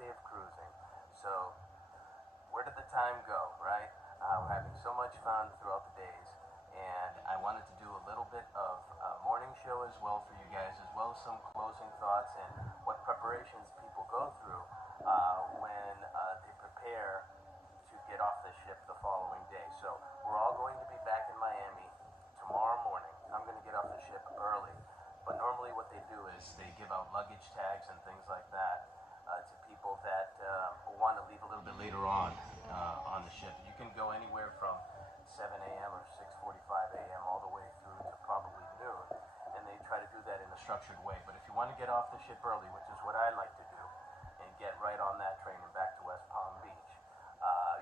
day of cruising. So where did the time go, right? We're having so much fun throughout the days, and I wanted to do a little bit of a morning show as well for you guys, as well as some closing thoughts and what preparations people go through when they prepare to get off the ship the following day. So we're all going to be back in Miami tomorrow morning. I'm going to get off the ship early, but normally what they do is they give out luggage tags and things like that to people that want to leave a little bit later on the ship. You can go anywhere from 7 a.m. or 6:45 a.m. all the way through to probably noon, and they try to do that in a structured way. But if you want to get off the ship early, which is what I like to do, and get right on that train and back to West Palm Beach,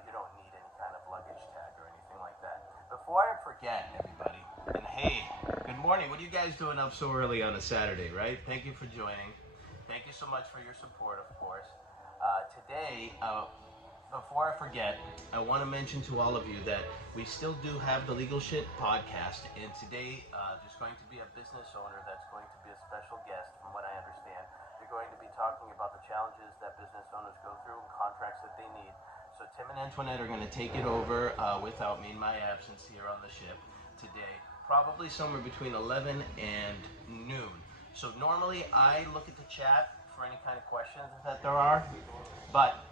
you don't need any kind of luggage tag or anything like that. Before I forget, everybody, and hey, good morning. What are you guys doing up so early on a Saturday, right? Thank you for joining. Thank you so much for your support, of course. Today, before I forget, I want to mention to all of you that we still do have the Legal Shit podcast, and today there's going to be a business owner that's going to be a special guest, from what I understand. They're going to be talking about the challenges that business owners go through and contracts that they need. So Tim and Antoinette are going to take it over without me in my absence here on the ship today, probably somewhere between 11 and noon. So normally I look at the chat for any kind of questions that there are, but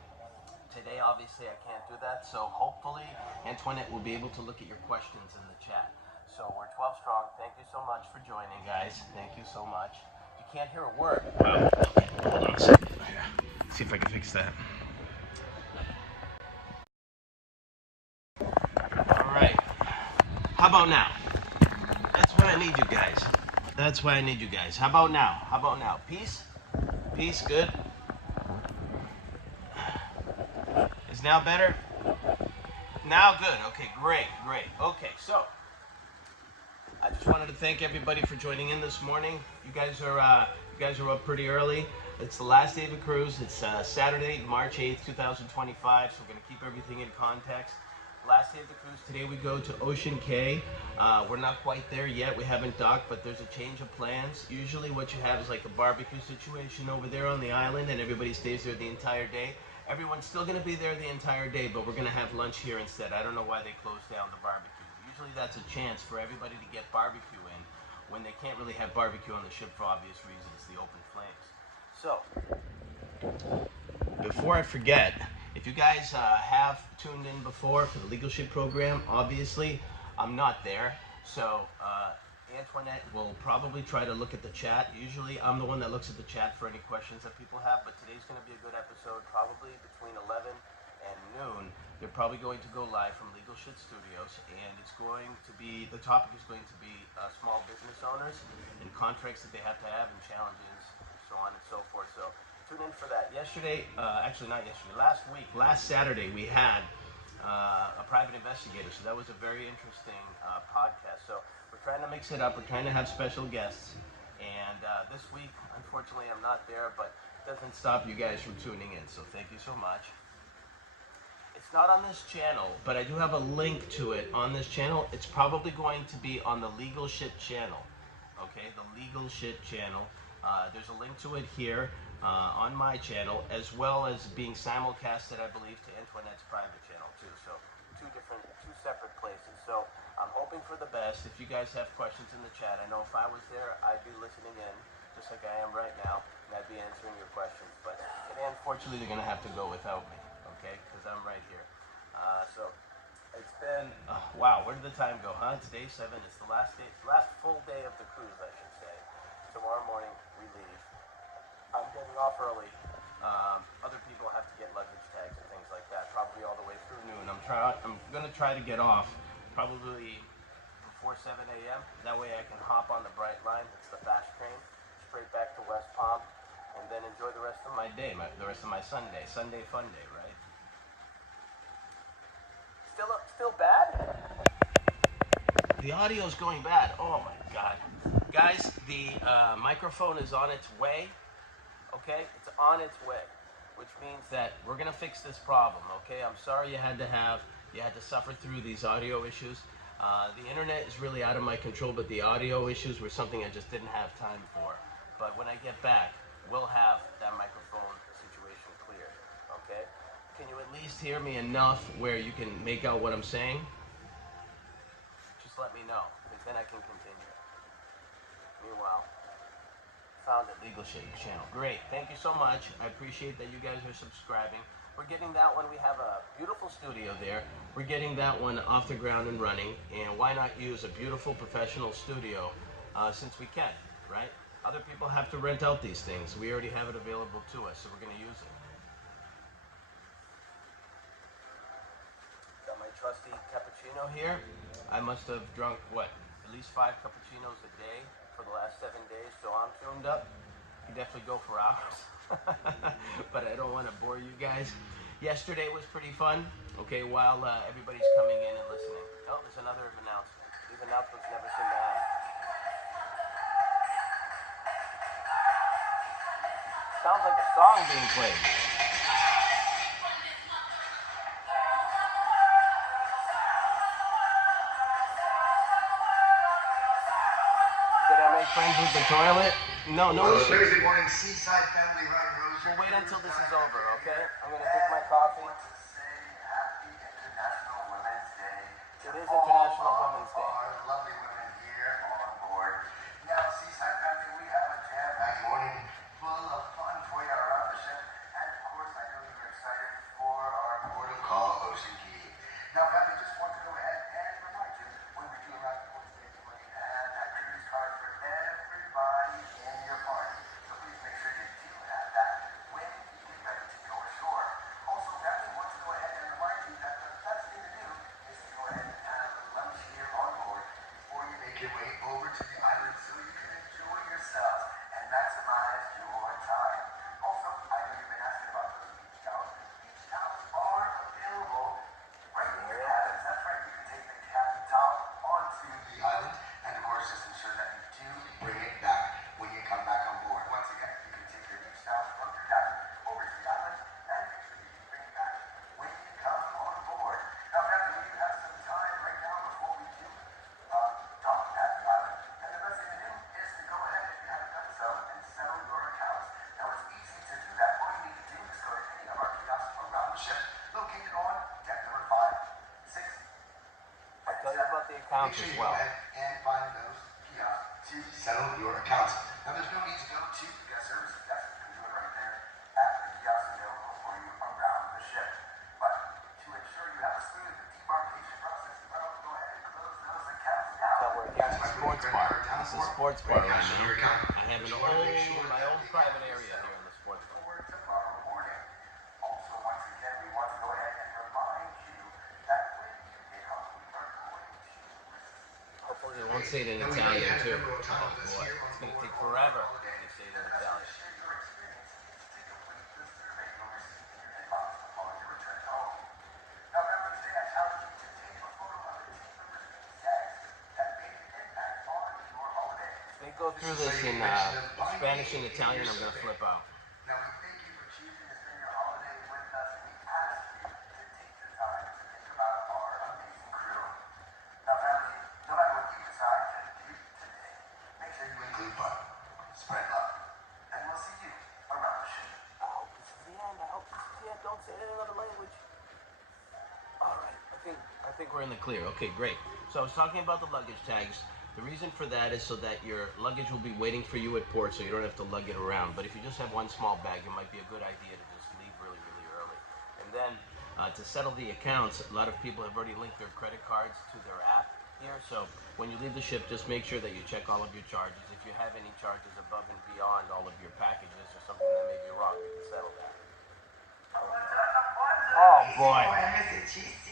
today obviously I can't do that. So hopefully Antoinette will be able to look at your questions in the chat. So we're 12 strong. Thank you so much for joining, guys. Thank you so much. You can't hear a word. Wow. Hold on a second. See if I can fix that. All right. How about now? That's why I need you guys. That's why I need you guys. How about now? How about now? Peace? Peace, good? Is now better? Now good. Okay, great, great. Okay, so I just wanted to thank everybody for joining in this morning. You guys are up pretty early. It's the last day of the cruise. It's Saturday, March 8th, 2025. So we're going to keep everything in context. Last day of the cruise. Today we go to Ocean Cay. We're not quite there yet. We haven't docked, but there's a change of plans. Usually what you have is like a barbecue situation over there on the island, and everybody stays there the entire day. Everyone's still going to be there the entire day, but we're going to have lunch here instead. I don't know why they closed down the barbecue. Usually that's a chance for everybody to get barbecue in when they can't really have barbecue on the ship for obvious reasons, the open flames. So, before I forget, if you guys have tuned in before for the Legal Shit program, obviously I'm not there. So Antoinette will probably try to look at the chat. Usually I'm the one that looks at the chat for any questions that people have, but today's going to be a good episode, probably between 11 and noon. They're probably going to go live from Legal Shit Studios, and it's going to be, the topic is going to be small business owners and contracts that they have to have and challenges, so on and so forth. So tune in for that. Yesterday, actually not yesterday, last Saturday, we had a private investigator, so that was a very interesting podcast. So we're trying to mix it up, we're trying to have special guests, and this week, unfortunately, I'm not there, but it doesn't stop you guys from tuning in, so thank you so much. It's not on this channel, but I do have a link to it on this channel. It's probably going to be on the Legal Shit channel, okay, the Legal Shit channel. There's a link to it here on my channel, as well as being simulcasted, I believe, to Antoinette's private channel too. So two separate places. So I'm hoping for the best. If you guys have questions in the chat, I know if I was there, I'd be listening in, just like I am right now, and I'd be answering your questions. But today, unfortunately, they're going to have to go without me, okay? Because I'm right here. So it's been, wow, where did the time go, huh? It's day 7. It's the last day, last full day of the cruise, I should say. Tomorrow morning, we leave. I'm getting off early. Other people have to get luggage tags and things like that, probably all the way through noon. I'm going to try to get off probably before 7 a.m. That way I can hop on the Bright Line. It's the fast train, straight back to West Palm, and then enjoy the rest of my day, the rest of my Sunday. Sunday fun day, right? Still bad? The audio's going bad. Oh my God. Guys, the microphone is on its way. Okay? It's on its way, which means that we're going to fix this problem, okay? I'm sorry you had to suffer through these audio issues. The internet is really out of my control, but the audio issues were something I just didn't have time for. But when I get back, we'll have that microphone situation cleared. okay? Can you at least hear me enough where you can make out what I'm saying? Just let me know, because then I can continue. Meanwhile, found a Legal Shake channel. Great, thank you so much. I appreciate that you guys are subscribing. We're getting that one. We have a beautiful studio there. We're getting that one off the ground and running. And why not use a beautiful professional studio since we can, right? Other people have to rent out these things. We already have it available to us, so we're going to use it. Got my trusty cappuccino here. I must have drunk, what, at least 5 cappuccinos a day for the last 7 days, so I'm tuned up. You definitely go for hours. But I don't want to bore you guys. Yesterday was pretty fun, okay, while everybody's coming in and listening. Oh, there's another announcement. These announcements never seem to end. Sounds like a song being played. Did I make friends with the toilet? No issue. Thursday morning, Seaside Family Run Rose. We'll wait until this is over, okay? I'm gonna drink my coffee. Happy International Women's Day. It is International Women's Day. Our lovely women here on board. Now, Seaside Family, we have a jam-packed morning full of fun for you around the ship. And of course, I know you're excited for our port of call, Ocean Key. Now, family, just want to go ahead and remind you, when we do arrive at Port State, we have that cruise card for everybody in your party. So please make sure you do have that when you get ready to go ashore. Also, family, want to go ahead and remind you that the best thing to do is to go ahead and have lunch here on board before you make your way over to the island so you can enjoy yourselves and maximize your time. Also, I know you've been asking about those beach towels. Beach towels are available right in your cabins. That's right, you can take the cabin towel onto the island, and of course, just ensure that you do bring it back when you come back on board. Once again, you can take your beach towels from your cabin over to the island, and make sure you bring it back when you come on board. Now, family, we do have some time right now before we do dock at the island, and the best thing to do is to go ahead, if you haven't done so, and settle your accounts. Now, it's easy to do that. All you need to do is go to any of our kiosks around the ship, located on deck number 5, 6, I'll tell you about the accounts as well. Go ahead and find those kiosks to settle your accounts. Now, there's no need to go to the guest services desk. You can do it right there at the kiosks available for you around the ship. But to ensure you have a smooth debarkation process, well, go ahead and close those accounts down. So we're here at the sports bar. This is sports bar right now. I have my own private area here in the sports bar. For tomorrow morning. Also, once again, we want to go ahead and remind you that when you get home, we are going to receive. Hopefully they won't say it in Italian too. Oh boy, it's gonna take forever when they say it in Italian. Share your experience to complete the survey you'll receive in your inbox upon your return home. Now, remember, today I challenge you to take a photo of the team members' tags that made an impact on your holiday. If they go through this in Spanish and Italian, I'm gonna flip out. Now, we thank you for choosing to spend your holiday with us, and we ask you to take the time to think about our amazing crew. Now, family, no matter what you decide to do today, make sure you include fun, spread love, and we'll see you around the ship. I hope this is the end. I hope this is the end. Don't say it in another language. All right, I think we're in the clear. Okay, great. So I was talking about the luggage tags. The reason for that is so that your luggage will be waiting for you at port, so you don't have to lug it around. But if you just have one small bag, it might be a good idea to just leave really, really early. And then to settle the accounts, a lot of people have already linked their credit cards to their app here. So when you leave the ship, just make sure that you check all of your charges. If you have any charges above and beyond all of your packages or something that may be wrong, you can settle that. Oh boy.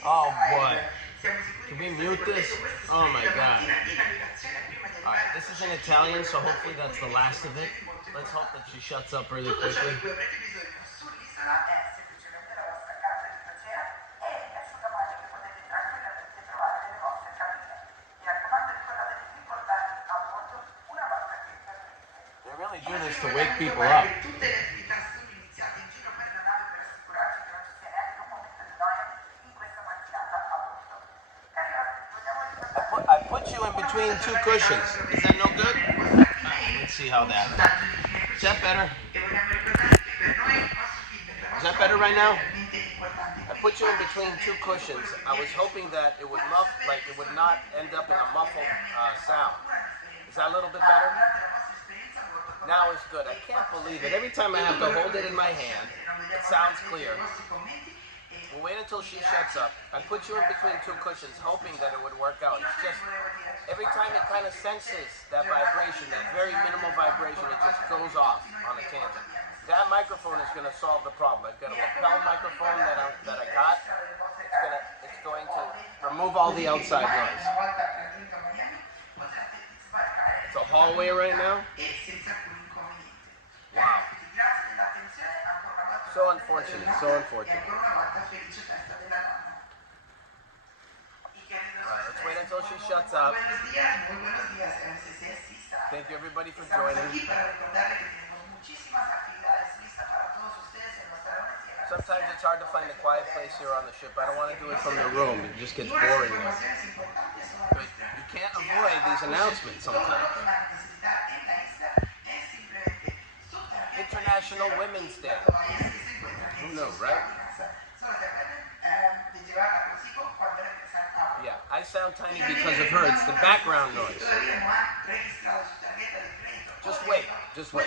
Oh boy. Can we mute this? Oh my god. Alright, this is in Italian, so hopefully that's the last of it. Let's hope that she shuts up really quickly. They really do this to wake people up. I put you in between 2 cushions. Is that no good? Let's see how that. Is that better? that better right now? I put you in between two cushions. I was hoping that it would it would not end up in a muffled sound. Is that a little bit better? Now it's good. I can't believe it. Every time I have to hold it in my hand, it sounds clear. We'll wait until she shuts up. I put you in between two cushions, hoping that it would work out. It's just, every time it kind of senses that vibration, that very minimal vibration, it just goes off on a tangent. That microphone is going to solve the problem. I've got a lapel microphone that I got. It's going to remove all the outside noise. It's a hallway right now. Wow. So unfortunate, so unfortunate. Alright, let's wait until she shuts up. Thank you everybody for joining. Sometimes it's hard to find a quiet place here on the ship. I don't want to do it from the room. It just gets boring there. But you can't avoid these announcements sometimes. International Women's Day. Who knows, right? Yeah, I sound tiny because of her. It's the background noise. Just wait. Just wait.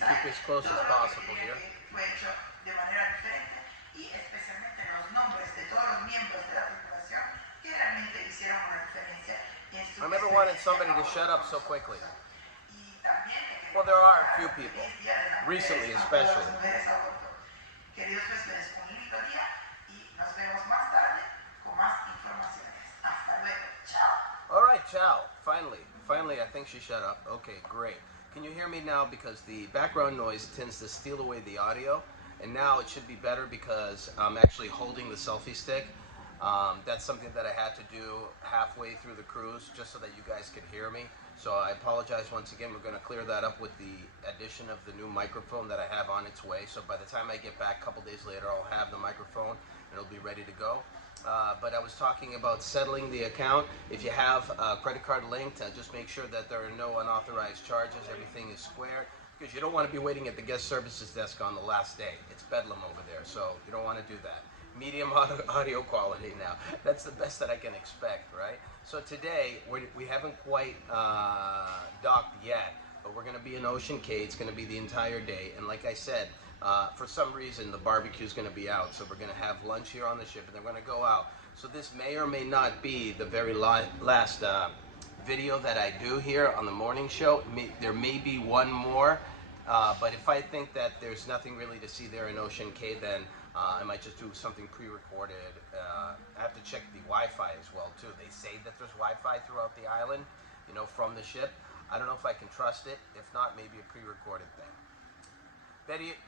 Keep as close as possible here. I never wanted somebody to shut up so quickly. Well, there are a few people, recently especially. All right, ciao. Finally, I think she shut up. Okay, great. Can you hear me now? Because the background noise tends to steal away the audio, and now it should be better because I'm actually holding the selfie stick. That's something that I had to do halfway through the cruise just so that you guys could hear me. So I apologize once again. We're going to clear that up with the addition of the new microphone that I have on its way. So by the time I get back a couple days later, I'll have the microphone and it'll be ready to go. But I was talking about settling the account. If you have a credit card linked, just make sure that there are no unauthorized charges. Everything is square, because you don't want to be waiting at the guest services desk on the last day. It's bedlam over there, so you don't want to do that. Medium audio quality now. That's the best that I can expect, right? So today, we haven't quite docked yet, but we're going to be in Ocean Cay. It's going to be the entire day. And like I said, for some reason, the barbecue is going to be out. So we're going to have lunch here on the ship, and then we're going to go out. So this may or may not be the very last video that I do here on the morning show. There may be one more. But if I think that there's nothing really to see there in Ocean Cay, then I might just do something pre-recorded. I have to check the Wi-Fi as well, too. They say that there's Wi-Fi throughout the island, you know, from the ship. I don't know if I can trust it. If not, maybe a pre-recorded thing.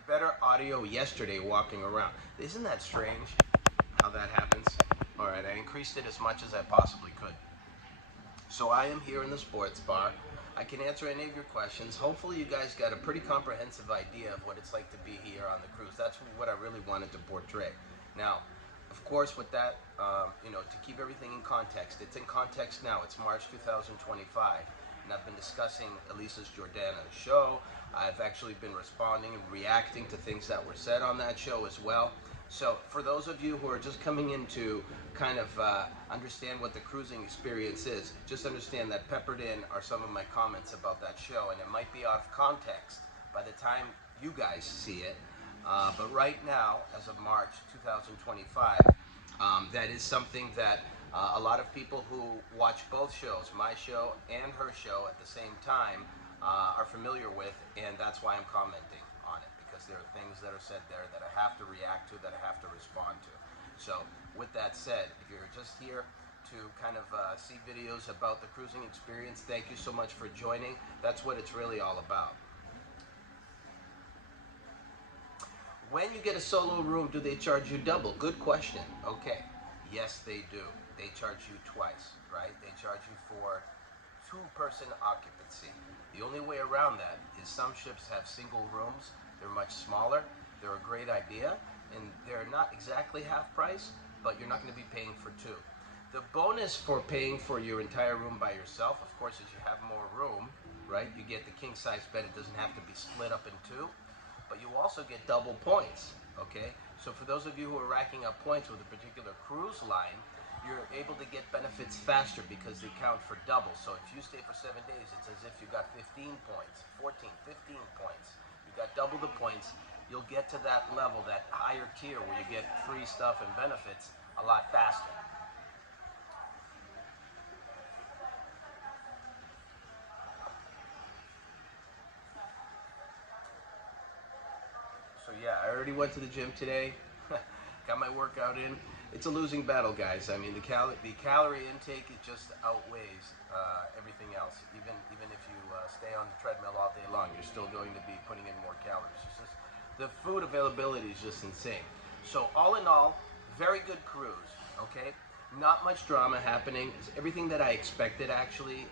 Better audio yesterday walking around. Isn't that strange how that happens? All right, I increased it as much as I possibly could. So I am here in the sports bar. I can answer any of your questions. Hopefully you guys got a pretty comprehensive idea of what it's like to be here on the cruise. That's what I really wanted to portray. Now, of course, with that, you know, to keep everything in context, it's in context now. It's March 2025, and I've been discussing Elisa's Jordana's show. I've actually been responding and reacting to things that were said on that show as well. So for those of you who are just coming in to kind of understand what the cruising experience is, just understand that peppered in are some of my comments about that show, and it might be out of context by the time you guys see it. But right now, as of March 2025, that is something that a lot of people who watch both shows, my show and her show at the same time, are familiar with, and that's why I'm commenting on it, because there are things that are said there that I have to react to, that I have to respond to. So with that said, if you're just here to kind of see videos about the cruising experience, thank you so much for joining. That's what it's really all about. When you get a solo room, do they charge you double? Good question. Okay. Yes, they do. They charge you twice, right? They charge you for two-person occupancy. The only way around that is some ships have single rooms. They're much smaller. They're a great idea, and they're not exactly half price, but you're not going to be paying for two. The bonus for paying for your entire room by yourself, of course, is you have more room, right? You get the king-size bed. It doesn't have to be split up in two, but you also get double points, okay? So for those of you who are racking up points with a particular cruise line, you're able to get benefits faster because they count for double. So if you stay for 7 days, it's as if you got 15 points, 14, 15 points. You got double the points. You'll get to that level, that higher tier where you get free stuff and benefits a lot faster. So yeah, I already went to the gym today. Got my workout in. It's a losing battle, guys. I mean, the calorie intake, it just outweighs everything else. Even if you stay on the treadmill all day long, you're still going to be putting in more calories. It's just, the food availability is just insane. So all in all, very good cruise, okay? Not much drama happening. It's everything that I expected, actually,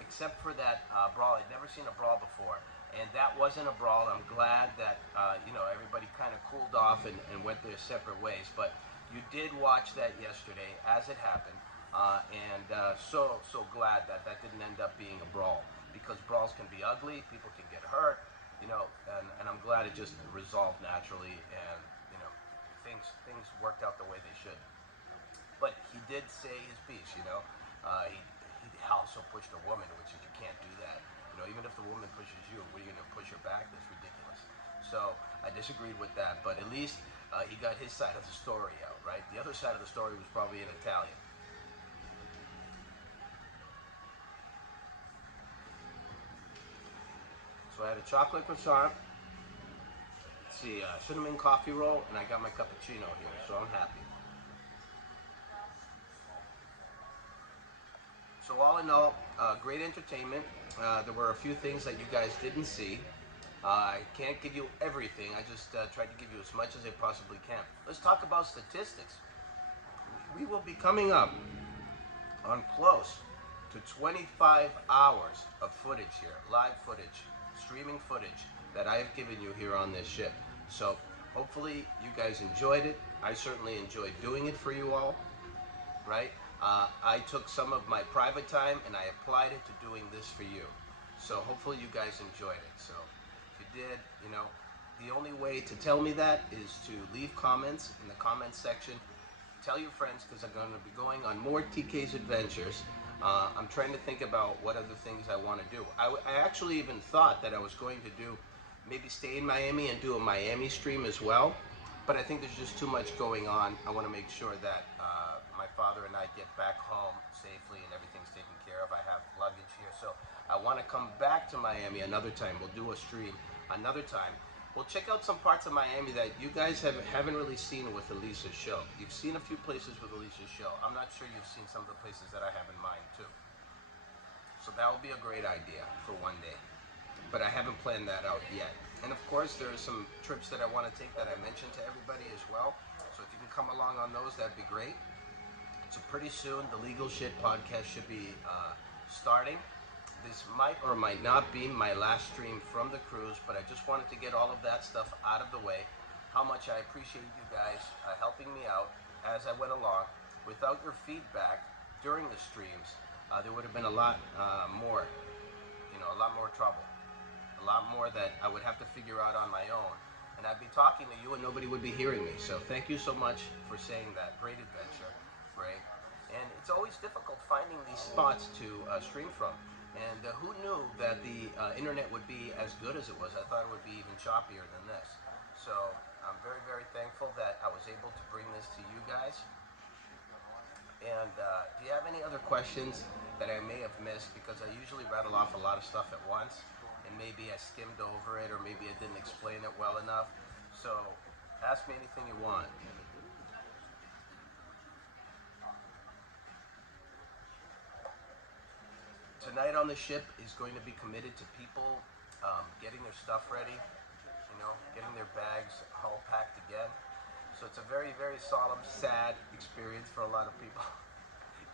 except for that brawl. I'd never seen a brawl before. And that wasn't a brawl. I'm glad that, everybody kind of cooled off and went their separate ways. But you did watch that yesterday as it happened. So glad that that didn't end up being a brawl. Because brawls can be ugly. People can get hurt. And I'm glad it just resolved naturally. And, things worked out the way they should. But he did say his piece, he also pushed a woman, which is, you can't do that. Even if the woman pushes you, what are you going to push her back? That's ridiculous. So I disagreed with that, but at least he got his side of the story out, right? The other side of the story was probably in Italian. So I had a chocolate croissant, let's see, cinnamon coffee roll, and I got my cappuccino here, so I'm happy. So all in all, great entertainment. There were a few things that you guys didn't see. I can't give you everything. I just tried to give you as much as I possibly can. Let's talk about statistics. We will be coming up on close to 25 hours of footage here, live footage, streaming footage that I have given you here on this ship. So hopefully you guys enjoyed it. I certainly enjoyed doing it for you all, right? I took some of my private time and I applied it to doing this for you. So hopefully you guys enjoyed it. So if you did, the only way to tell me that is to leave comments in the comments section. Tell your friends, because I'm going to be going on more TK's adventures. I'm trying to think about what other things I want to do. I actually even thought that I was going to do, maybe stay in Miami and do a Miami stream as well. But I think there's just too much going on. I want to make sure that my father and I get back home safely and everything's taken care of. I have luggage here, so I want to come back to Miami another time. We'll do a stream another time. We'll check out some parts of Miami that you guys haven't really seen with Elisa's show. You've seen a few places with Elisa's show. I'm not sure you've seen some of the places that I have in mind too. So that will be a great idea for one day. But I haven't planned that out yet. And of course, there are some trips that I want to take that I mentioned to everybody as well. So if you can come along on those, that'd be great. So pretty soon, the Legal Shit podcast should be starting. This might or might not be my last stream from the cruise, but I just wanted to get all of that stuff out of the way. How much I appreciate you guys helping me out as I went along. Without your feedback during the streams, there would have been a lot more, a lot more trouble. A lot more that I would have to figure out on my own. And I'd be talking to you and nobody would be hearing me. So thank you so much for saying that. Great adventure, Ray. And it's always difficult finding these spots to stream from. And who knew that the internet would be as good as it was? I thought it would be even choppier than this. So I'm very, very thankful that I was able to bring this to you guys. And do you have any other questions that I may have missed? Because I usually rattle off a lot of stuff at once. And maybe I skimmed over it, or maybe I didn't explain it well enough. So ask me anything you want. Tonight on the ship is going to be committed to people getting their stuff ready, getting their bags all packed again. So it's a very, very solemn, sad experience for a lot of people.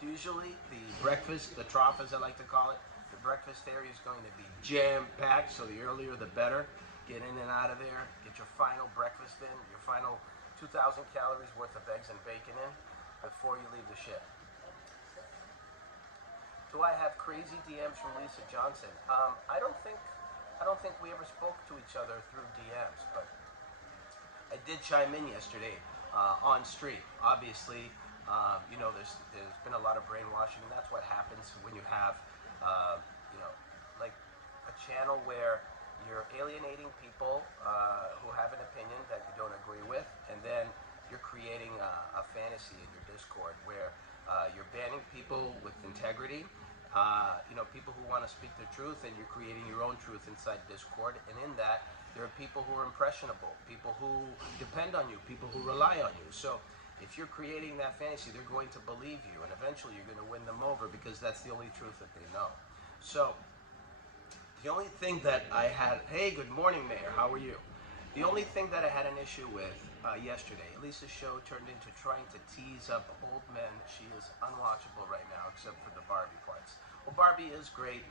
Usually the breakfast, the trough as I like to call it, The breakfast area is going to be jam-packed, so the earlier the better. Get in and out of there. Get your final breakfast in, your final 2,000 calories worth of eggs and bacon in before you leave the ship. Do I have crazy DMs from Lisa Johnson? I don't think we ever spoke to each other through DMs, but I did chime in yesterday on stream. Obviously, you know, there's been a lot of brainwashing, and that's what happens when you have, you know, like a channel where you're alienating people who have an opinion that you don't agree with, and then you're creating a fantasy in your Discord where you're banning people with integrity, you know, people who want to speak the truth, and you're creating your own truth inside Discord. And in that, there are people who are impressionable, people who depend on you, people who rely on you. So if you're creating that fantasy, they're going to believe you, and eventually you're going to win them over because that's the only truth that they know. So the only thing that I had, hey, good morning, Mayor, how are you? The only thing that I had an issue with yesterday, Lisa's show turned into trying to tease up old men. She is unwatchable right now, except for the Barbie parts. Well, Barbie is great.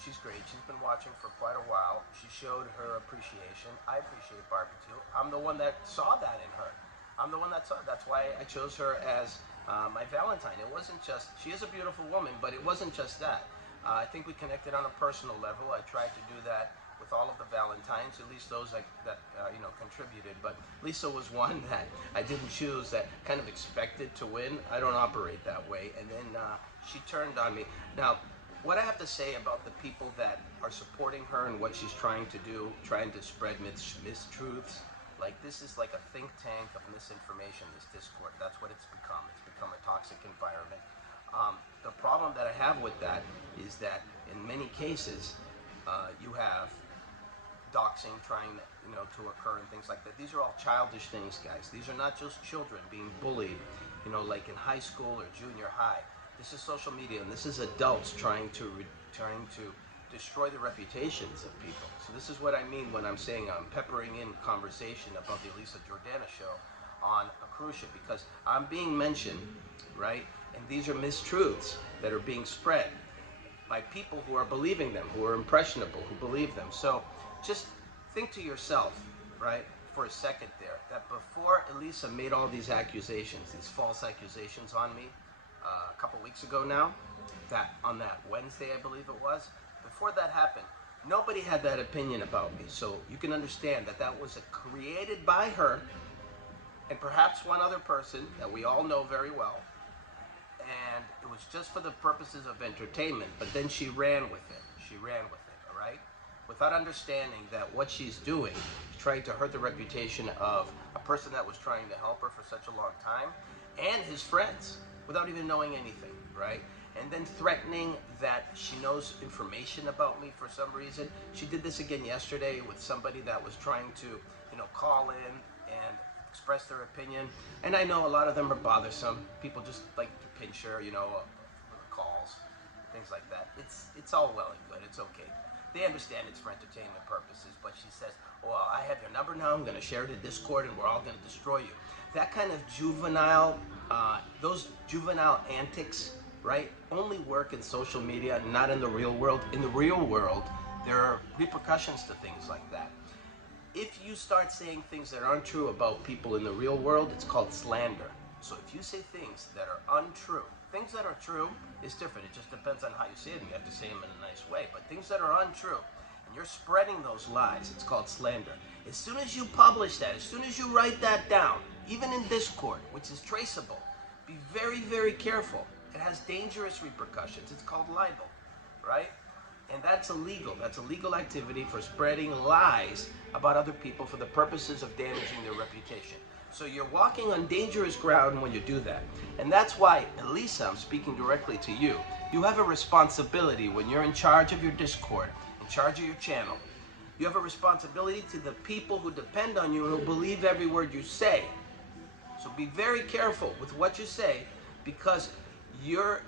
She's great. She's been watching for quite a while. She showed her appreciation. I appreciate Barbie too. I'm the one that saw that in her. I'm the one that saw it. That's why I chose her as my Valentine. It wasn't just, she is a beautiful woman, but it wasn't just that. I think we connected on a personal level. I tried to do that with all of the Valentines, at least those that you know, contributed. But Lisa was one that I didn't choose, that kind of expected to win. I don't operate that way. And then she turned on me. Now, what I have to say about the people that are supporting her and what she's trying to do, trying to spread mistruths, like this is like a think tank of misinformation, this Discord. That's what it's become. It's become a toxic environment. The problem that I have with that is that in many cases, you have doxing trying, you know, to occur and things like that. These are all childish things, guys. These are not just children being bullied, you know, like in high school or junior high. This is social media, and this is adults trying to destroy the reputations of people. So this is what I mean when I'm saying I'm peppering in conversation about the Elisa Jordana show on a cruise ship, because I'm being mentioned, right? And these are mistruths that are being spread by people who are believing them, who are impressionable, who believe them. So just think to yourself, right, for a second there, that before Elisa made all these accusations, these false accusations on me, a couple weeks ago now, that on that Wednesday, I believe it was, before that happened, nobody had that opinion about me. So you can understand that that was created by her and perhaps one other person that we all know very well. And it was just for the purposes of entertainment, but then she ran with it. She ran with it, all right? Without understanding that what she's doing is trying to hurt the reputation of a person that was trying to help her for such a long time, and his friends, without even knowing anything, right? And then threatening that she knows information about me for some reason. She did this again yesterday with somebody that was trying to, you know, call in and express their opinion. And I know a lot of them are bothersome. People just like to pinch her, you know, calls, things like that. It's all well and good. It's okay. They understand it's for entertainment purposes, but she says, well, I have your number now, I'm going to share it in Discord, and we're all going to destroy you. That kind of juvenile, those juvenile antics, right, only work in social media, not in the real world. In the real world, there are repercussions to things like that. If you start saying things that aren't true about people in the real world, it's called slander. So if you say things that are untrue, things that are true is different. It just depends on how you say them. You have to say them in a nice way. But things that are untrue, and you're spreading those lies, it's called slander. As soon as you publish that, as soon as you write that down, even in Discord, which is traceable, be very, very careful. It has dangerous repercussions. It's called libel, right? And that's illegal. That's a legal activity for spreading lies about other people for the purposes of damaging their reputation. So you're walking on dangerous ground when you do that. And that's why, Elisa, I'm speaking directly to you. You have a responsibility when you're in charge of your Discord, in charge of your channel. You have a responsibility to the people who depend on you and who believe every word you say. So be very careful with what you say, because you're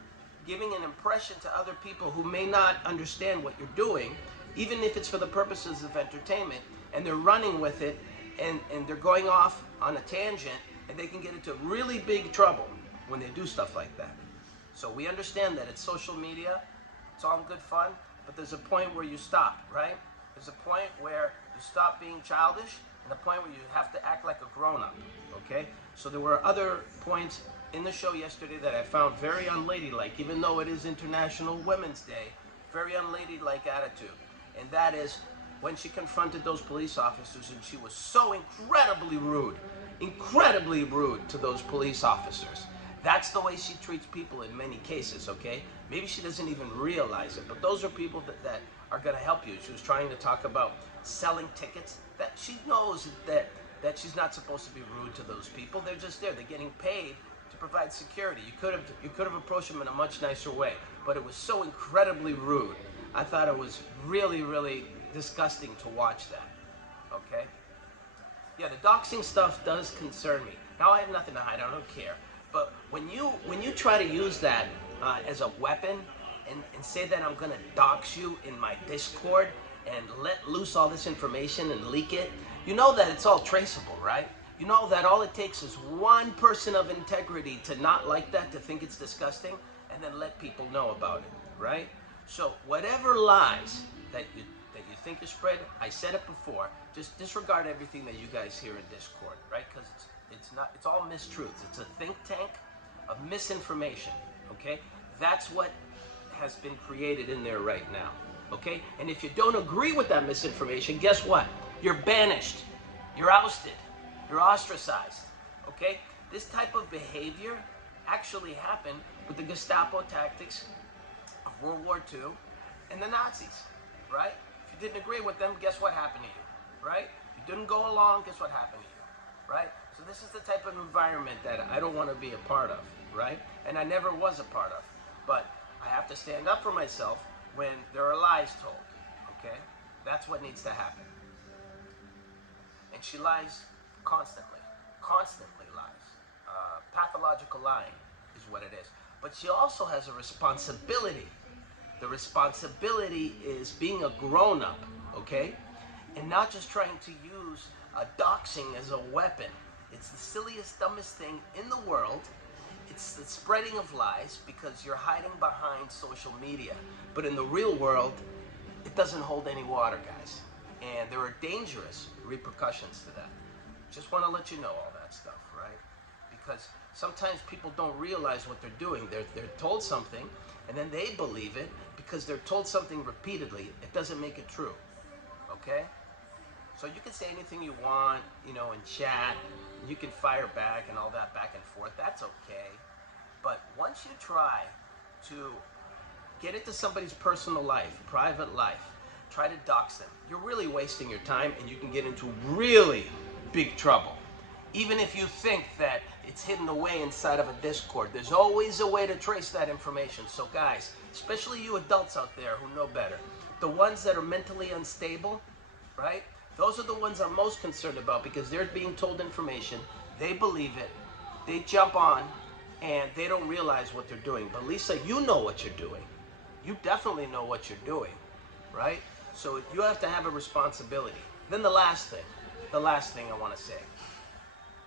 giving an impression to other people who may not understand what you're doing, even if it's for the purposes of entertainment, and they're running with it, and they're going off on a tangent, and they can get into really big trouble when they do stuff like that. So we understand that it's social media, it's all in good fun, but there's a point where you stop, right? There's a point where you stop being childish and a point where you have to act like a grown-up, okay? So there were other points in the show yesterday that I found very unladylike, even though it is International Women's Day, very unladylike attitude. And that is when she confronted those police officers and she was so incredibly rude to those police officers. That's the way she treats people in many cases, okay? Maybe she doesn't even realize it, but those are people that are gonna help you. She was trying to talk about selling tickets, that she knows that she's not supposed to be rude to those people. They're just there, they're getting paid to provide security. You could have approached them in a much nicer way, but it was so incredibly rude. I thought it was really, really disgusting to watch that, okay? Yeah, the doxing stuff does concern me. Now I have nothing to hide, I don't care. But when you try to use that as a weapon and say that I'm gonna dox you in my Discord and let loose all this information and leak it, you know that it's all traceable, right? You know that all it takes is one person of integrity to not like that, to think it's disgusting, and then let people know about it, right? So whatever lies that you think is spread, I said it before, just disregard everything that you guys hear in Discord, right? Because it's all mistruths. It's a think tank of misinformation, okay? That's what has been created in there right now, okay? And if you don't agree with that misinformation, guess what? You're banished, you're ousted, you're ostracized, okay? This type of behavior actually happened with the Gestapo tactics of World War II and the Nazis, right? If you didn't agree with them, guess what happened to you, right? If you didn't go along, guess what happened to you, right? So this is the type of environment that I don't want to be a part of, right? And I never was a part of. But I have to stand up for myself when there are lies told, okay? That's what needs to happen. And she lies constantly lies. Pathological lying is what it is. But she also has a responsibility. The responsibility is being a grown-up, okay? And not just trying to use doxing as a weapon. It's the silliest, dumbest thing in the world. It's the spreading of lies because you're hiding behind social media. But in the real world, it doesn't hold any water, guys. And there are dangerous repercussions to that. Just want to let you know all that stuff, right? Because sometimes people don't realize what they're doing. They're told something, and then they believe it because they're told something repeatedly. It doesn't make it true, okay? So you can say anything you want, you know, in chat. You can fire back and all that back and forth. That's okay. But once you try to get into somebody's personal life, private life, try to dox them, you're really wasting your time and you can get into really big trouble. Even if you think that it's hidden away inside of a Discord, there's always a way to trace that information. So guys, especially you adults out there who know better, the ones that are mentally unstable, right? Those are the ones I'm most concerned about because they're being told information, they believe it, they jump on, and they don't realize what they're doing. But Lisa, you know what you're doing. You definitely know what you're doing, right? So you have to have a responsibility. Then the last thing I want to say,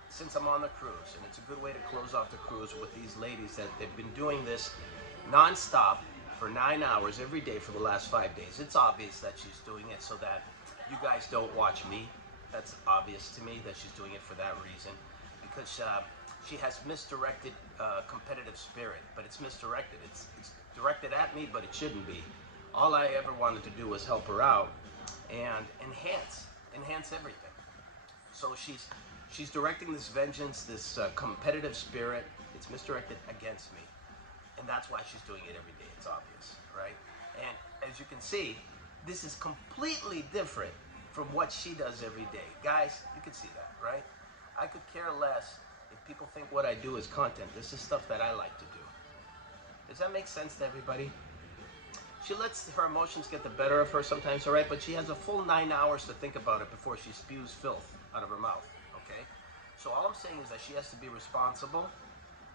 since I'm on the cruise, and it's a good way to close off the cruise with these ladies that they've been doing this non-stop for 9 hours every day for the last 5 days. It's obvious that she's doing it so that you guys don't watch me. That's obvious to me that she's doing it for that reason, because she has misdirected competitive spirit, but it's misdirected. It's directed at me, but it shouldn't be. All I ever wanted to do was help her out and enhance everything. So she's directing this vengeance, this competitive spirit. It's misdirected against me, and that's why she's doing it every day. It's obvious, right? And as you can see, this is completely different from what she does every day. Guys, you can see that, right? I could care less if people think what I do is content. This is stuff that I like to do. Does that make sense to everybody? She lets her emotions get the better of her sometimes, all right? But she has a full 9 hours to think about it before she spews filth out of her mouth, okay? So all I'm saying is that she has to be responsible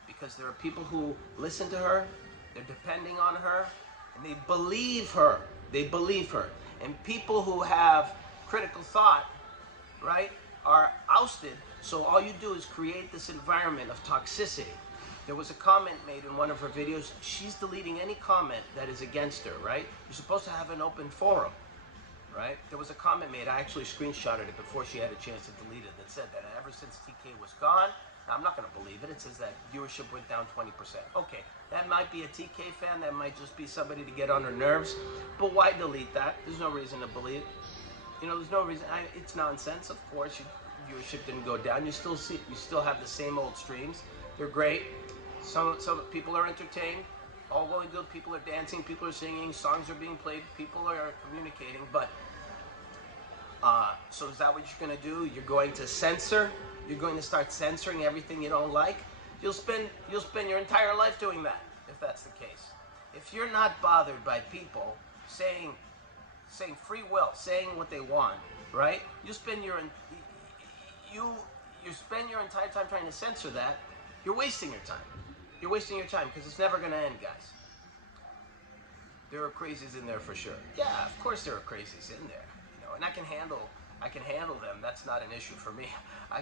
because there are people who listen to her, they're depending on her, and they believe her. They believe her. And people who have critical thought, right, are ousted. So all you do is create this environment of toxicity. There was a comment made in one of her videos. She's deleting any comment that is against her, right? You're supposed to have an open forum, right? There was a comment made. I actually screenshotted it before she had a chance to delete it, that said that ever since TK was gone, now I'm not going to believe it. It says that viewership went down 20%. Okay, that might be a TK fan. That might just be somebody to get on her nerves. But why delete that? There's no reason to believe. You know, there's no reason. It's nonsense. Of course, your viewership didn't go down. You still have the same old streams. They're great. Some people are entertained. All going good. People are dancing. People are singing. Songs are being played. People are communicating. But so is that what you're going to do? You're going to censor? You're going to start censoring everything you don't like? You'll spend your entire life doing that if that's the case. If you're not bothered by people saying free will, saying what they want, right? You spend your entire time trying to censor that. You're wasting your time. You're wasting your time because it's never going to end, guys. There are crazies in there for sure. Yeah, of course there are crazies in there, you know, and I can handle them. That's not an issue for me. I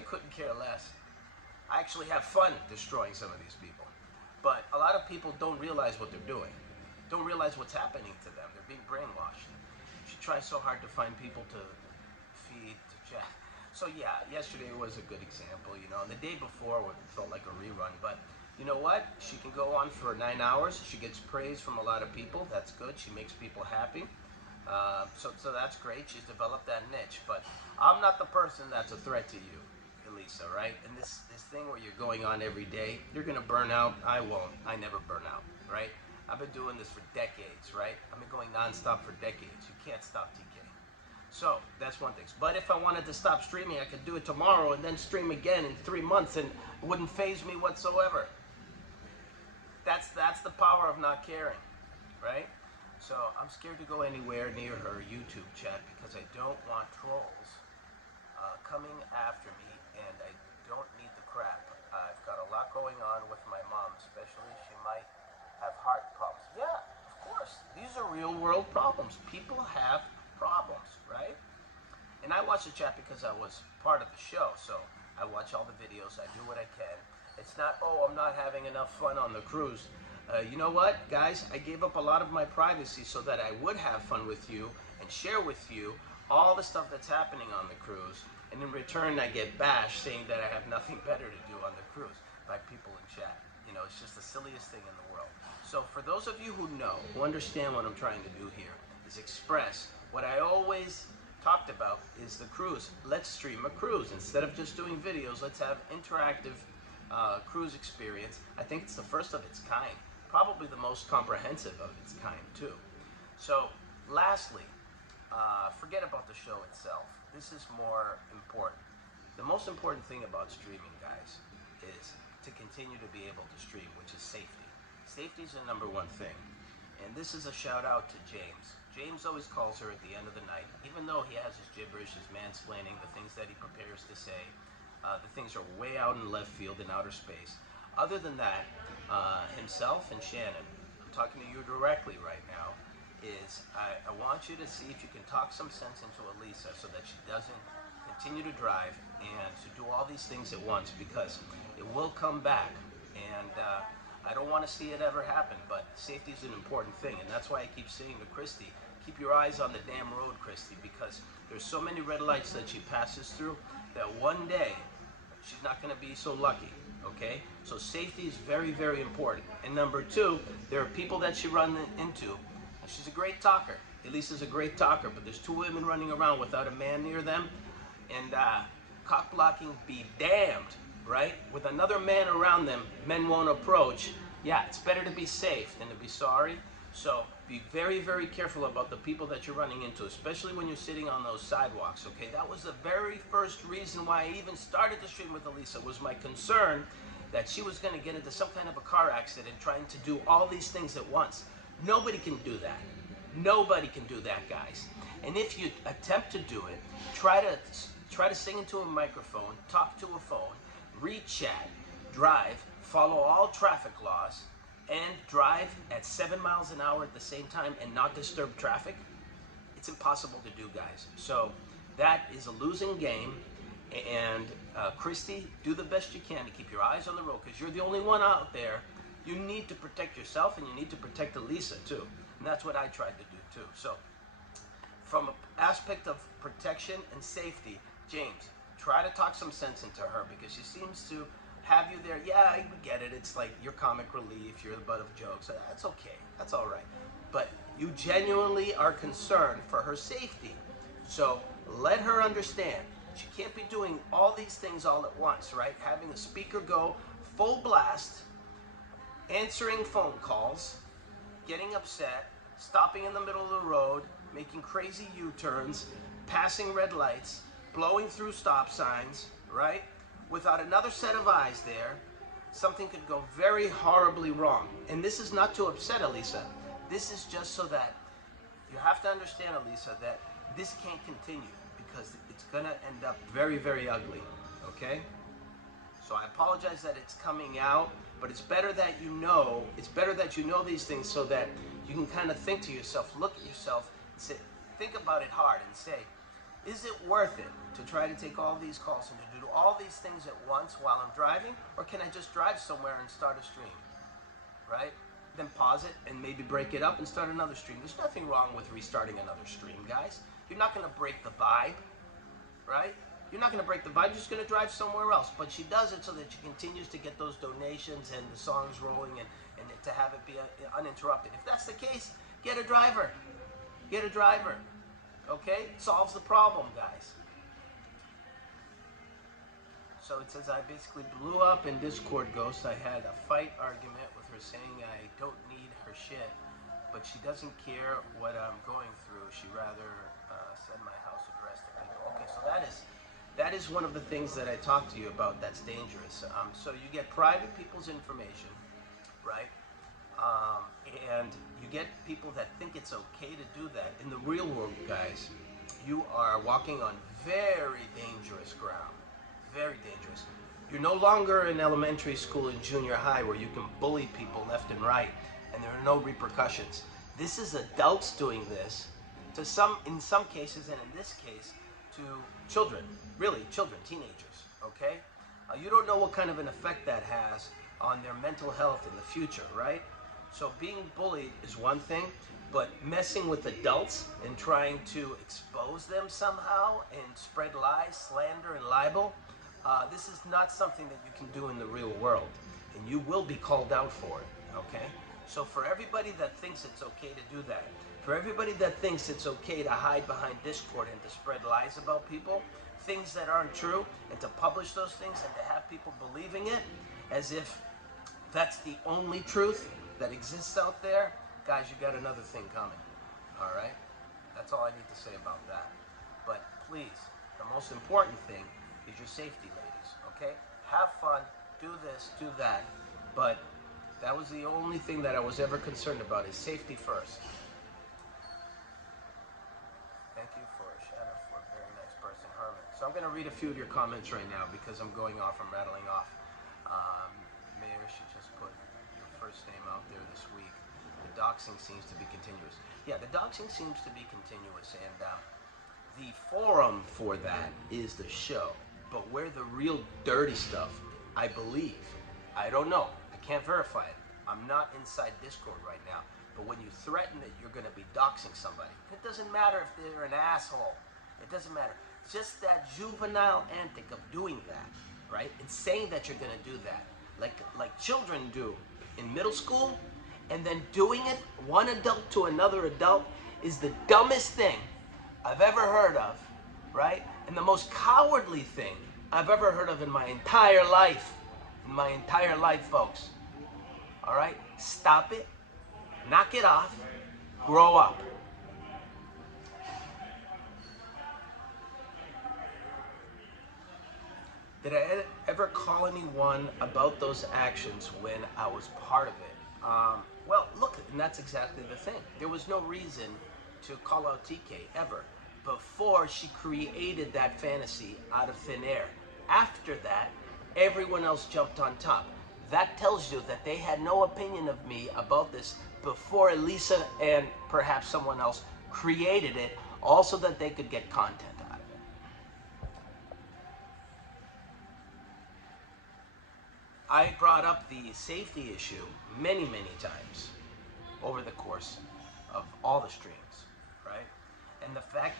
couldn't care less. I actually have fun destroying some of these people. But a lot of people don't realize what they're doing. Don't realize what's happening to them. They're being brainwashed. She tries so hard to find people to feed, to chat. So yeah, yesterday was a good example, you know, and the day before felt like a rerun, but you know what? She can go on for 9 hours. She gets praise from a lot of people. That's good. She makes people happy. So that's great. She's developed that niche. But I'm not the person that's a threat to you, Elisa, right? And this thing where you're going on every day, you're going to burn out. I won't. I never burn out, right? I've been doing this for decades, right? I've been going nonstop for decades. You can't stop TK. So that's one thing. But if I wanted to stop streaming, I could do it tomorrow and then stream again in 3 months, and it wouldn't faze me whatsoever. That's the power of not caring, right? So I'm scared to go anywhere near her YouTube chat because I don't want trolls coming after me, and I don't need the crap. I've got a lot going on with my mom, especially. She might have heart problems. Yeah, of course. These are real world problems. People have problems, right? And I watch the chat because I was part of the show, so I watch all the videos. I do what I can. It's not, oh, I'm not having enough fun on the cruise. You know what, guys? I gave up a lot of my privacy so that I would have fun with you and share with you all the stuff that's happening on the cruise. And in return, I get bashed saying that I have nothing better to do on the cruise by people in chat. You know, it's just the silliest thing in the world. So for those of you who know, who understand what I'm trying to do here, is express what I always talked about is the cruise. Let's stream a cruise. Instead of just doing videos, let's have interactive cruise experience. I think it's the first of its kind, probably the most comprehensive of its kind too. So lastly, forget about the show itself. This is more important. The most important thing about streaming, guys, is to continue to be able to stream, which is safety. Safety is the #1 thing. And this is a shout out to James. James always calls her at the end of the night, even though he has his gibberish, his mansplaining, the things that he prepares to say. The things are way out in left field in outer space. Other than that, himself and Shannon, I'm talking to you directly right now, is I want you to see if you can talk some sense into Elisa so that she doesn't continue to drive and to do all these things at once, because it will come back. And I don't want to see it ever happen, but safety is an important thing. And that's why I keep saying to Christy, keep your eyes on the damn road, Christy, because there's so many red lights that she passes through that one day she's not going to be so lucky, okay? So safety is very, very important. And #2, there are people that she runs into. She's a great talker. Elisa's a great talker, but there's 2 women running around without a man near them, and cock blocking be damned, right? With another man around them, men won't approach. Yeah, it's better to be safe than to be sorry. So be very, very careful about the people that you're running into, especially when you're sitting on those sidewalks, okay? That was the very first reason why I even started the stream with Elisa, was my concern that she was going to get into some kind of a car accident trying to do all these things at once. Nobody can do that. Nobody can do that, guys. And if you attempt to do it, try to sing into a microphone, talk to a phone, read chat, drive, follow all traffic laws, and drive at 7 miles an hour at the same time and not disturb traffic. It's impossible to do, guys. So that is a losing game, And Christy, do the best you can to keep your eyes on the road, because you're the only one out there. You need to protect yourself, and you need to protect Elisa too. And that's what I tried to do too. So from an aspect of protection and safety, James, try to talk some sense into her, because she seems to have you there. Yeah, I get it. It's like you're comic relief. You're the butt of jokes. That's okay. That's all right. But you genuinely are concerned for her safety. So let her understand. She can't be doing all these things all at once, right? Having the speaker go full blast, answering phone calls, getting upset, stopping in the middle of the road, making crazy U-turns, passing red lights, blowing through stop signs, right? Without another set of eyes there, something could go very horribly wrong. And this is not to upset Elisa. This is just so that you have to understand, Elisa, that this can't continue, because it's gonna end up very, very ugly, okay? So I apologize that it's coming out, but it's better that you know, these things, so that you can kind of think to yourself, look at yourself, and say, think about it hard and say, is it worth it to try to take all these calls and to do all these things at once while I'm driving, or can I just drive somewhere and start a stream, right? Then pause it and maybe break it up and start another stream. There's nothing wrong with restarting another stream, guys. You're not gonna break the vibe, right? You're not gonna break the vibe, you're just gonna drive somewhere else. But she does it so that she continues to get those donations and the songs rolling, and to have it be uninterrupted. If that's the case, get a driver. Get a driver, okay? It solves the problem, guys. So it says, I basically blew up in Discord, Ghost. I had a fight argument with her saying I don't need her shit, but she doesn't care what I'm going through. She'd rather send my house address to people. Okay, so that is one of the things that I talked to you about that's dangerous. So you get private people's information, right? And you get people that think it's okay to do that. In the real world, guys, you are walking on very dangerous ground. Very dangerous. You're no longer in elementary school and junior high where you can bully people left and right and there are no repercussions. This is adults doing this to in some cases, and in this case, to children, really children, teenagers, okay? You don't know what kind of an effect that has on their mental health in the future, right? So being bullied is one thing, but messing with adults and trying to expose them somehow and spread lies, slander, and libel, this is not something that you can do in the real world, and you will be called out for it, okay? So for everybody that thinks it's okay to do that, for everybody that thinks it's okay to hide behind Discord and to spread lies about people, things that aren't true, and to publish those things and to have people believing it as if that's the only truth that exists out there, guys, you got another thing coming, all right? That's all I need to say about that. But please, the most important thing is your safety, ladies, okay? Have fun, do this, do that, but that was the only thing that I was ever concerned about, is safety first. Thank you for a shout out for a very nice person, Herman. So I'm gonna read a few of your comments right now because I'm going off, I'm rattling off. Mayor, she just put your first name out there this week. The doxing seems to be continuous. Yeah, the doxing seems to be continuous, and the forum for that is the show. But where the real dirty stuff, I believe, I don't know, I can't verify it. I'm not inside Discord right now. But when you threaten that you're gonna be doxing somebody, it doesn't matter if they're an asshole. It doesn't matter. Just that juvenile antic of doing that, right? And saying that you're gonna do that, like children do in middle school, and then doing it, one adult to another adult, is the dumbest thing I've ever heard of, right? And the most cowardly thing I've ever heard of in my entire life. In my entire life, folks. All right? Stop it. Knock it off. Grow up. Did I ever call anyone about those actions when I was part of it? Well, look, and that's exactly the thing. There was no reason to call out TK ever before she created that fantasy out of thin air. After that, everyone else jumped on top. That tells you that they had no opinion of me about this before Elisa and perhaps someone else created it, also that they could get content out of it. I brought up the safety issue many, many times over the course of all the streams, right? And the fact,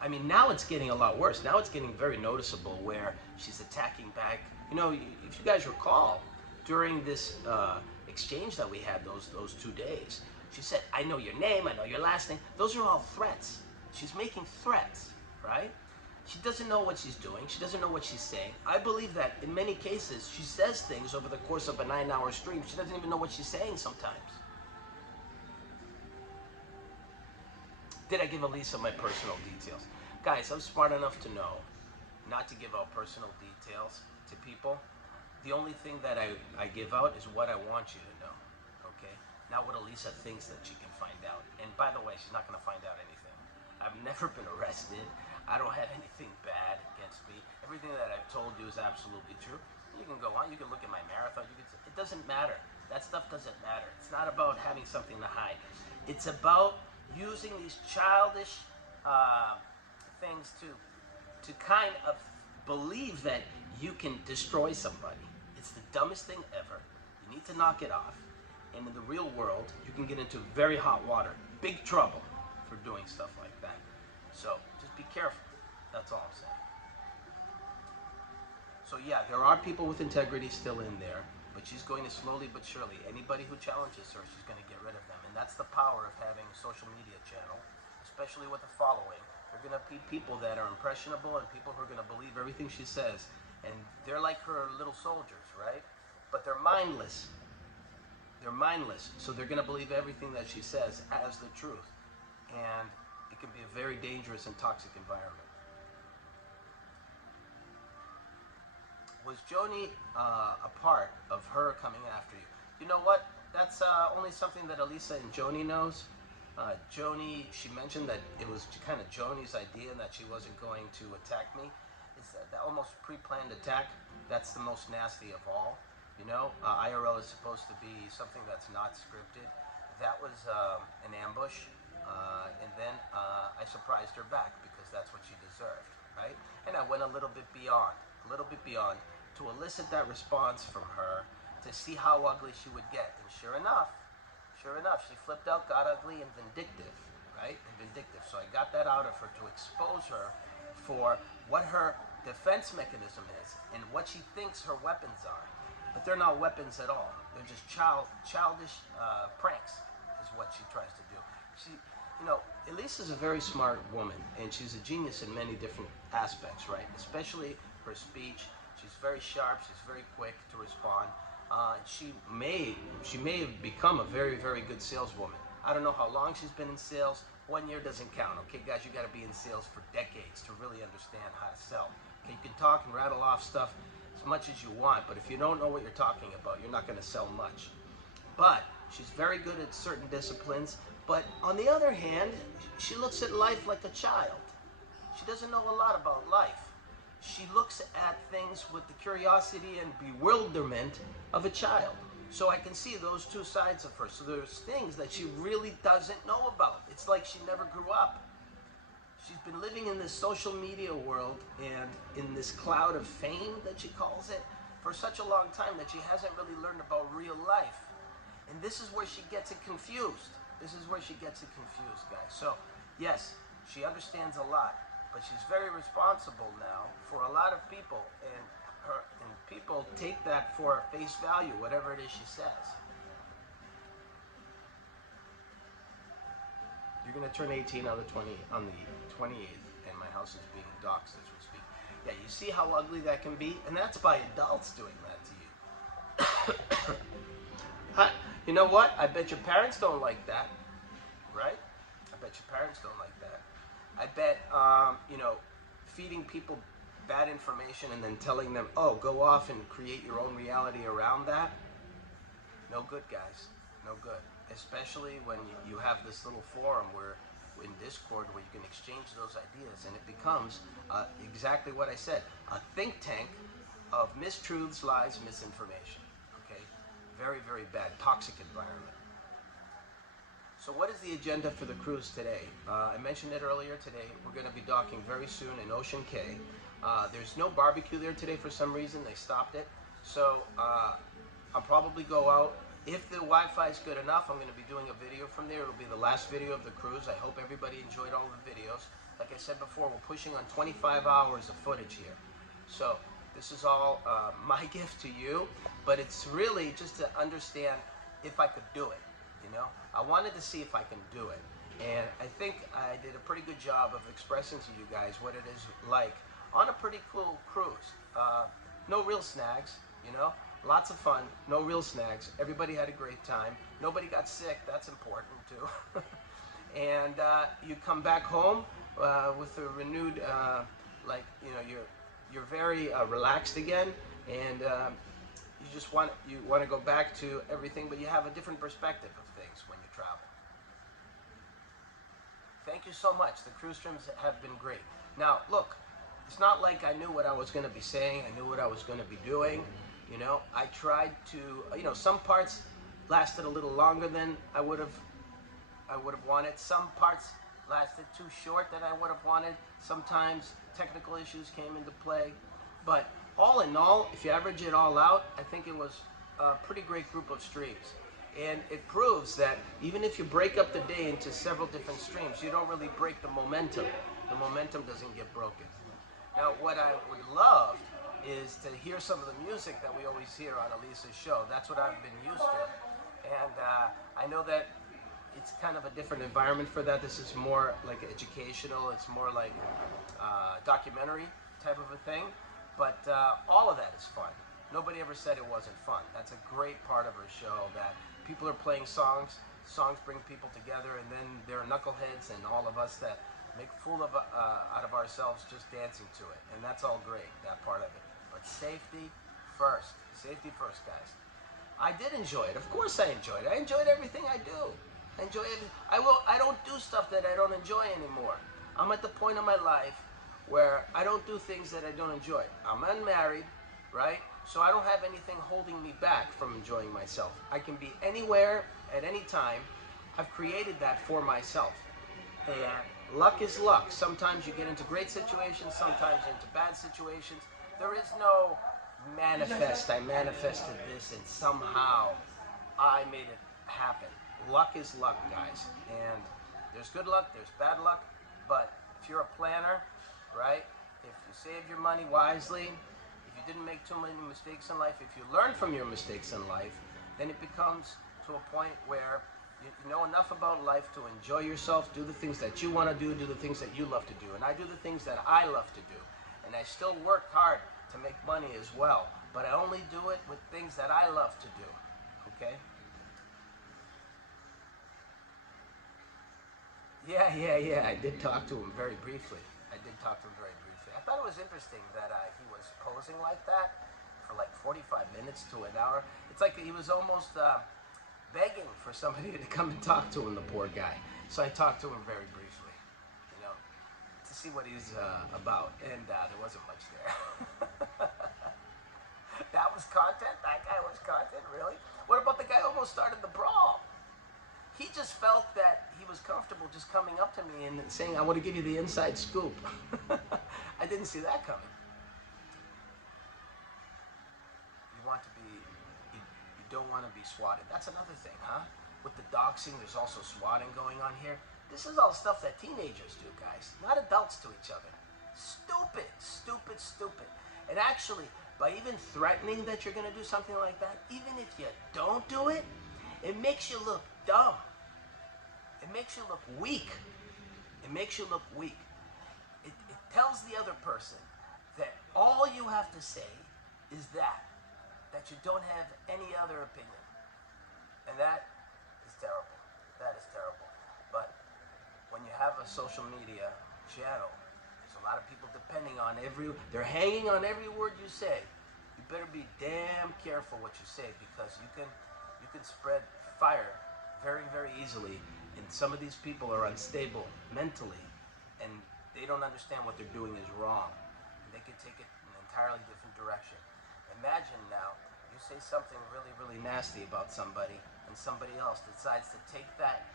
I mean, now it's getting a lot worse. Now it's getting very noticeable where she's attacking back. You know, if you guys recall, during this exchange that we had those 2 days, she said, I know your name, I know your last name. Those are all threats. She's making threats, right? She doesn't know what she's doing. She doesn't know what she's saying. I believe that in many cases, she says things over the course of a 9-hour stream. She doesn't even know what she's saying sometimes. Did I give Elisa my personal details? Guys, I'm smart enough to know not to give out personal details to people. The only thing that I give out is what I want you to know, okay? Not what Elisa thinks that she can find out. And by the way, she's not gonna find out anything. I've never been arrested. I don't have anything bad against me. Everything that I've told you is absolutely true. You can go on, you can look at my marathon, it doesn't matter. That stuff doesn't matter. It's not about having something to hide. It's about using these childish things to kind of believe that you can destroy somebody. It's the dumbest thing ever. You need to knock it off. And in the real world, you can get into very hot water, big trouble for doing stuff like that. So just be careful. That's all I'm saying. So yeah, there are people with integrity still in there, but she's going to slowly but surely. Anybody who challenges her, she's going to get rid of them. And that's the power of having a social media channel, especially with a following. There are going to be people that are impressionable and people who are going to believe everything she says. And they're like her little soldiers, right? But they're mindless. They're mindless. So they're going to believe everything that she says as the truth. And it can be a very dangerous and toxic environment. Was Joni a part of her coming after you? You know what? That's only something that Elisa and Joni knows. Joni, she mentioned that it was kind of Joni's idea and that she wasn't going to attack me. It's that almost pre-planned attack. That's the most nasty of all. You know, IRL is supposed to be something that's not scripted. That was an ambush, and then I surprised her back because that's what she deserved, right? And I went a little bit beyond, to elicit that response from her, to see how ugly she would get. And sure enough, she flipped out, got ugly and vindictive, right? And vindictive. So I got that out of her to expose her for what her defense mechanism is and what she thinks her weapons are. But they're not weapons at all. They're just childish pranks is what she tries to do. She, you know, Elise is a very smart woman, and she's a genius in many different aspects, right? Especially her speech. She's very sharp. She's very quick to respond. She may have become a very, very good saleswoman. I don't know how long she's been in sales. 1 year doesn't count, okay, guys? You got to be in sales for decades to really understand how to sell. Okay, you can talk and rattle off stuff as much as you want, but if you don't know what you're talking about, you're not going to sell much. But she's very good at certain disciplines. But on the other hand, she looks at life like a child. She doesn't know a lot about life. She looks at things with the curiosity and bewilderment of a child. So I can see those two sides of her. So there's things that she really doesn't know about. It's like she never grew up. She's been living in this social media world and in this cloud of fame that she calls it for such a long time that she hasn't really learned about real life. And this is where she gets it confused. This is where she gets it confused, guys. So, yes, she understands a lot, but she's very responsible now for a lot of people, and people take that for face value, whatever it is she says. You're gonna turn 18 on the 28th, and my house is being doxxed as we speak. Yeah, you see how ugly that can be, and that's by adults doing that to you. You know what? I bet your parents don't like that, right? I bet your parents don't like that. I bet, you know, feeding people bad information and then telling them, oh, go off and create your own reality around that. No good, guys. No good. Especially when you have this little forum where, in Discord, where you can exchange those ideas, and it becomes exactly what I said, a think tank of mistruths, lies, misinformation. Okay? Very, very bad, toxic environment. So what is the agenda for the cruise today? I mentioned it earlier today. We're going to be docking very soon in Ocean Cay. There's no barbecue there today for some reason. They stopped it. So I'll probably go out. If the Wi-Fi is good enough, I'm going to be doing a video from there. It'll be the last video of the cruise. I hope everybody enjoyed all the videos. Like I said before, we're pushing on 25 hours of footage here. So this is all my gift to you, but it's really just to understand if I could do it, you know? I wanted to see if I can do it. And I think I did a pretty good job of expressing to you guys what it is like on a pretty cool cruise. No real snags, you know? Lots of fun, no real snags. Everybody had a great time. Nobody got sick, that's important too. And you come back home with a renewed, you're very relaxed again, and you want to go back to everything, but you have a different perspective of things when you travel. Thank you so much. The cruise trips have been great. Now, look, it's not like I knew what I was going to be saying. I knew what I was going to be doing. You know, I tried to, some parts lasted a little longer than I would have wanted. Some parts lasted too short than I would have wanted. Sometimes technical issues came into play. But all in all, if you average it all out, I think it was a pretty great group of streams. And it proves that even if you break up the day into several different streams, you don't really break the momentum. The momentum doesn't get broken. Now, what I would love is to hear some of the music that we always hear on Elisa's show. That's what I've been used to. And I know that it's kind of a different environment for that. This is more like educational. It's more like documentary type of a thing. But all of that is fun. Nobody ever said it wasn't fun. That's a great part of her show, that people are playing songs. Songs bring people together, and then there are knuckleheads and all of us that make a fool out of ourselves just dancing to it. And that's all great, that part of it. But safety first. Safety first, guys. I did enjoy it. Of course I enjoyed it. I enjoyed everything I do. I enjoy it. I don't do stuff that I don't enjoy anymore. I'm at the point in my life where I don't do things that I don't enjoy. I'm unmarried, right? So I don't have anything holding me back from enjoying myself. I can be anywhere at any time. I've created that for myself. And luck is luck. Sometimes you get into great situations, sometimes into bad situations. There is no manifest. I manifested this and somehow I made it happen. Luck is luck, guys. And there's good luck, there's bad luck. But if you're a planner, right? If you save your money wisely, if you didn't make too many mistakes in life, if you learn from your mistakes in life, then it becomes to a point where you know enough about life to enjoy yourself, do the things that you want to do the things that you love to do. And I do the things that I love to do. And I still work hard to make money as well. But I only do it with things that I love to do. Okay? Yeah. I did talk to him very briefly. I thought it was interesting that he was posing like that for like 45 minutes to an hour. It's like he was almost begging for somebody to come and talk to him, the poor guy. So I talked to him very briefly, you know, to see what he's about. And there wasn't much there. That was content? That guy was content? Really? What about the guy who almost started the brawl? He just felt that he was comfortable just coming up to me and saying, I want to give you the inside scoop. I didn't see that coming. You don't want to be swatted. That's another thing, huh? With the doxing, there's also swatting going on here. This is all stuff that teenagers do, guys. Not adults to each other. Stupid. And actually, by even threatening that you're going to do something like that, even if you don't do it, it makes you look dumb. It makes you look weak. It tells the other person that all you have to say is that you don't have any other opinion. And that is terrible. But when you have a social media channel, there's a lot of people depending on they're hanging on every word you say. You better be damn careful what you say, because you can spread fire very, very easily. And some of these people are unstable mentally, and they don't understand what they're doing is wrong. They could take it in an entirely different direction. Imagine now, you say something really, really nasty about somebody, and somebody else decides to take that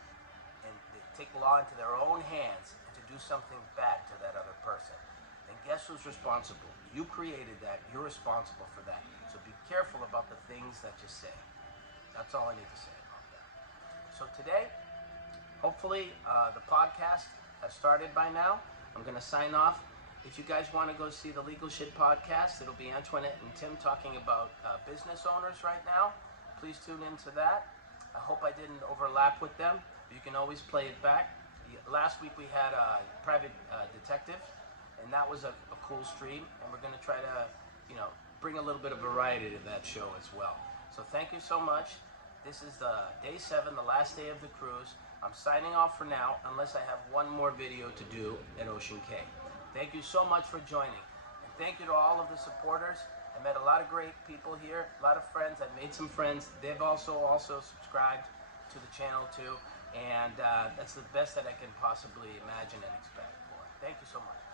and they take law into their own hands and to do something bad to that other person. And guess who's responsible? You created that. You're responsible for that. So be careful about the things that you say. That's all I need to say about that. So today, hopefully the podcast has started by now. I'm going to sign off. If you guys want to go see the Legal Shit podcast, it'll be Antoinette and Tim talking about business owners right now. Please tune into that. I hope I didn't overlap with them. You can always play it back. Last week we had a private detective, and that was a cool stream. And we're going to try to, bring a little bit of variety to that show as well. So thank you so much. This is the day 7, the last day of the cruise. I'm signing off for now, unless I have one more video to do at Ocean Cay. Thank you so much for joining. And thank you to all of the supporters. I met a lot of great people here, a lot of friends. I've made some friends. They've also subscribed to the channel too. And that's the best that I can possibly imagine and expect for. Thank you so much.